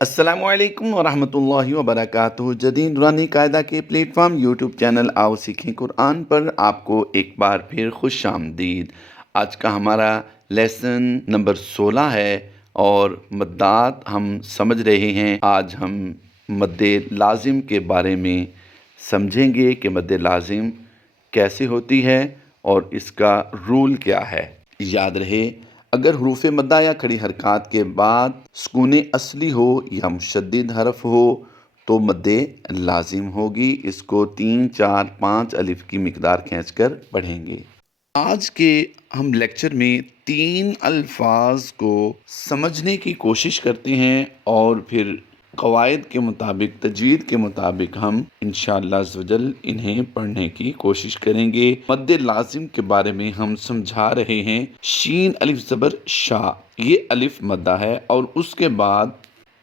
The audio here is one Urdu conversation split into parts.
السلام علیکم ورحمۃ اللہ وبرکاتہ۔ جدید نورانی قاعدہ کے پلیٹ فارم یوٹیوب چینل آؤ سیکھیں قرآن پر آپ کو ایک بار پھر خوش آمدید۔ آج کا ہمارا لیسن نمبر 16 ہے اور مدات ہم سمجھ رہے ہیں۔ آج ہم مد لازم کے بارے میں سمجھیں گے کہ مد لازم کیسے ہوتی ہے اور اس کا رول کیا ہے۔ یاد رہے، اگر حروف مدہ یا کھڑی حرکات کے بعد سکون اصلی ہو یا مشدد حرف ہو تو مد لازم ہوگی۔ اس کو 3 4 5 الف کی مقدار کھینچ کر پڑھیں گے۔ آج کے ہم لیکچر میں 3 الفاظ کو سمجھنے کی کوشش کرتے ہیں اور پھر قواعد کے مطابق، تجوید کے مطابق ہم انشاءاللہ عزوجل انہیں پڑھنے کی کوشش کریں گے۔ مد لازم کے بارے میں ہم سمجھا رہے ہیں۔ شین الف زبر شا، یہ الف مدہ ہے اور اس کے بعد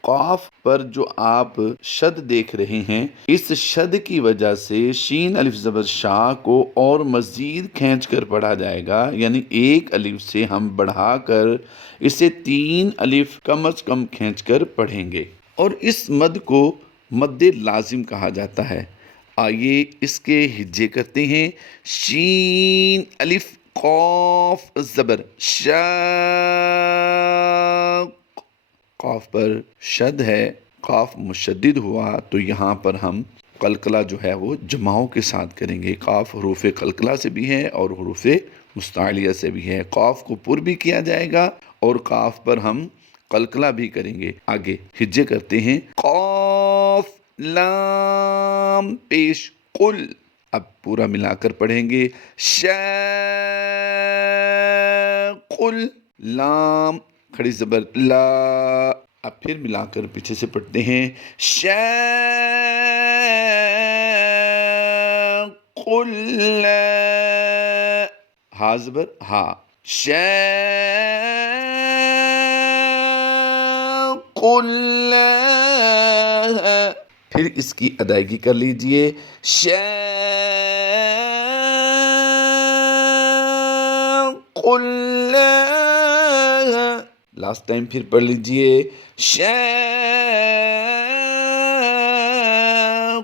قاف پر جو آپ شد دیکھ رہے ہیں، اس شد کی وجہ سے شین الف زبر شا کو اور مزید کھینچ کر پڑھا جائے گا، یعنی ایک الف سے ہم بڑھا کر اسے 3 الف کم از کم کھینچ کر پڑھیں گے اور اس مد کو مد لازم کہا جاتا ہے۔ آئیے اس کے ہجے کرتے ہیں۔ شین الف قاف زبر شا، قاف پر شد ہے، قاف مشدد ہوا تو یہاں پر ہم قلقلہ جو ہے وہ جماؤں کے ساتھ کریں گے۔ قاف حروف قلقلہ سے بھی ہے اور حروف مستعلیہ سے بھی ہے۔ قاف کو پر بھی کیا جائے گا اور قاف پر ہم قلقلہ بھی کریں گے۔ آگے ہجے کرتے ہیں۔ قاف لام پیش قل، اب پورا ملا کر پڑھیں گے۔ شا قل، لام کھڑی زبر لا، اب پھر ملا کر پیچھے سے پڑھتے ہیں۔ شا قل لا، ہا زبر ہا، شا قل لا، پھر اس کی ادائیگی کر لیجئے۔ شا قل لا، لاسٹ ٹائم پھر پڑھ لیجئے۔ شا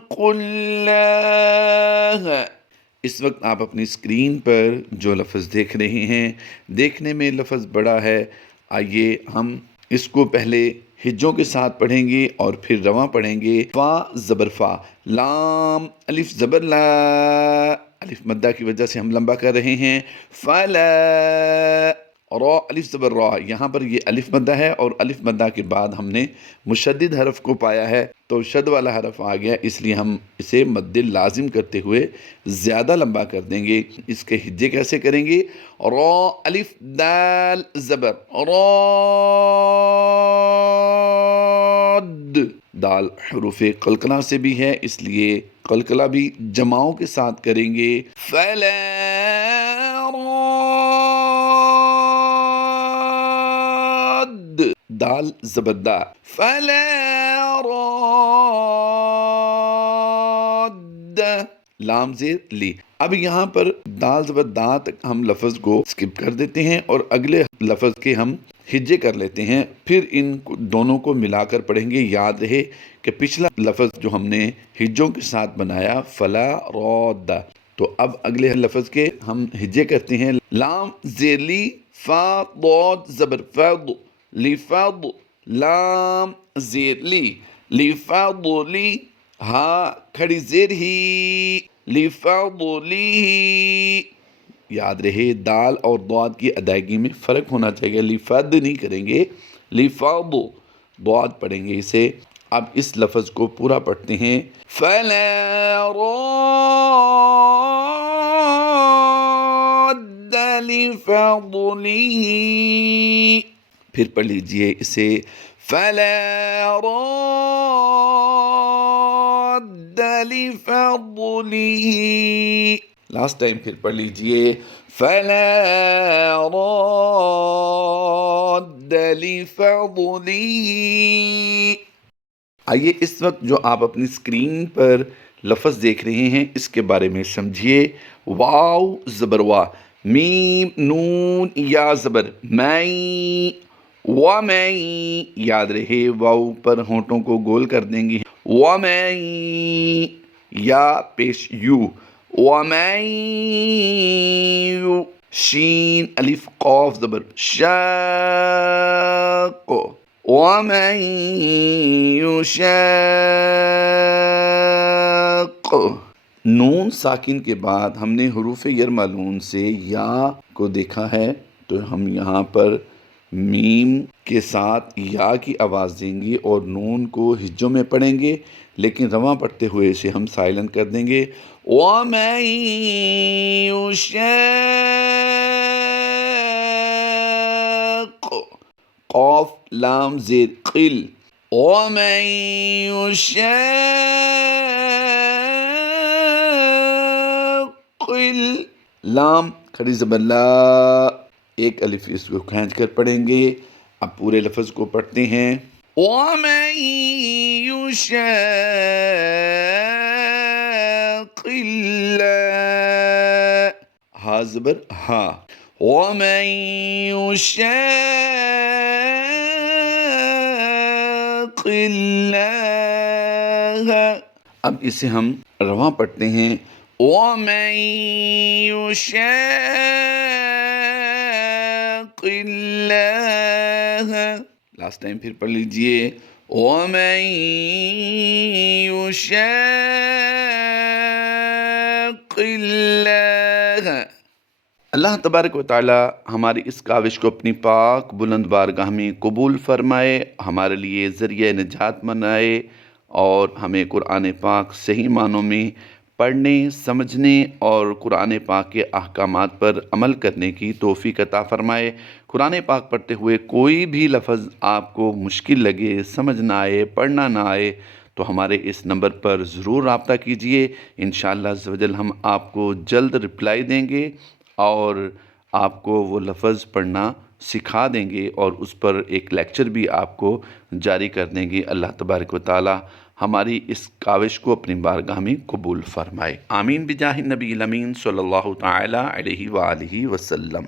قل لا۔ اس وقت آپ اپنی اسکرین پر جو لفظ دیکھ رہے ہیں، دیکھنے میں لفظ بڑا ہے۔ آئیے ہم اس کو پہلے ہجوں کے ساتھ پڑھیں گے اور پھر رواں پڑھیں گے۔ فا زبر فا، لام الف زبر لا، الف مدہ کی وجہ سے ہم لمبا کر رہے ہیں۔ فلا، را الف زبر را، یہاں پر یہ الف مدہ ہے اور الف مدہ کے بعد ہم نے مشدد حرف کو پایا ہے تو شد والا حرف آ گیا، اس لیے ہم اسے مد لازم کرتے ہوئے زیادہ لمبا کر دیں گے۔ اس کے ہجے کیسے کریں گے؟ را الف دال زبر را، دال حروف قلقلہ سے بھی ہے اس لیے قلقلہ بھی جماؤں کے ساتھ کریں گے۔ فلا راد، دال زبردہ، فلا راد، لام زیر لی۔ اب یہاں پر دال زبر دا تک ہم لفظ کو سکپ کر دیتے ہیں اور اگلے لفظ کے ہم ہجے کر لیتے ہیں، پھر ان دونوں کو ملا کر پڑھیں گے۔ یاد رہے کہ پچھلا لفظ جو ہم نے ہجوں کے ساتھ بنایا فلا راد، تو اب اگلے لفظ کے ہم ہجے کرتے ہیں۔ لام زیر لی، فا ضاد زبر فض، لفظ، لام زیر لی، لفضلی، ہا کھڑی زیر ہی، لفضلی۔ یاد رہے دال اور ضاد کی ادائیگی میں فرق ہونا چاہیے، لفظ نہیں کریں گے، لفظ، ضاد پڑھیں گے اسے۔ اب اس لفظ کو پورا پڑھتے ہیں۔ فلا راد لفضلہ، پھر پڑھ لیجئے اسے۔ فلا راد لفضلہ، لاسٹ ٹائم پھر پڑھ لیجئے۔ فلا راد لفضلہ۔ آئیے اس وقت جو آپ اپنی اسکرین پر لفظ دیکھ رہے ہیں اس کے بارے میں سمجھیے۔ واو زبر وا، میم نون یا زبر میں، وَمَن یاد رہے واو پر ہونٹوں کو گول کر دیں گے. وَمَن یا پیش یو. وَمَن یو شین الف قاف زبر شاق. وَمَن یشاق. نون ساکن کے بعد ہم نے حروف یرملون سے یا کو دیکھا ہے تو ہم یہاں پر میم کے ساتھ یا کی آواز دیں گے اور نون کو ہجوں میں پڑھیں گے، لیکن رواں پڑھتے ہوئے اسے ہم سائلنٹ کر دیں گے. وَمَن یشاق قاف لام زیر قل. وَمَن یشاق لام کھڑی زبر لا ایک الف اس کو کھینچ کر پڑھیں گے. اب پورے لفظ کو پڑھتے ہیں. وَمَن یشاق اللہ ہا زبر ہا. وَمَن یشاق اللہ. اب اسے ہم رواں پڑھتے ہیں. وَمَن یشاق اللہ. لاسٹ ٹائم پھر پڑھ لیجئے. وَمَن یشاق اللہ. اللہ تبارک و تعالی ہماری اس کاوش کو اپنی پاک بلند بارگاہ میں قبول فرمائے، ہمارے لیے ذریعہ نجات بنائے اور ہمیں قرآن پاک صحیح معنوں میں پڑھنے، سمجھنے اور قرآن پاک کے احکامات پر عمل کرنے کی توفیق عطا فرمائے. قرآن پاک پڑھتے ہوئے کوئی بھی لفظ آپ کو مشکل لگے، سمجھ نہ آئے، پڑھنا نہ آئے تو ہمارے اس نمبر پر ضرور رابطہ کیجئے. انشاءاللہ عز و جل ہم آپ کو جلد رپلائی دیں گے اور آپ کو وہ لفظ پڑھنا سکھا دیں گے اور اس پر ایک لیکچر بھی آپ کو جاری کر دیں گے. اللہ تبارک و تعالی ہماری اس کاوش کو اپنی بارگاہ میں قبول فرمائے. آمین بجاہ النبی الامین صلی اللہ تعالی علیہ وآلہ وسلم.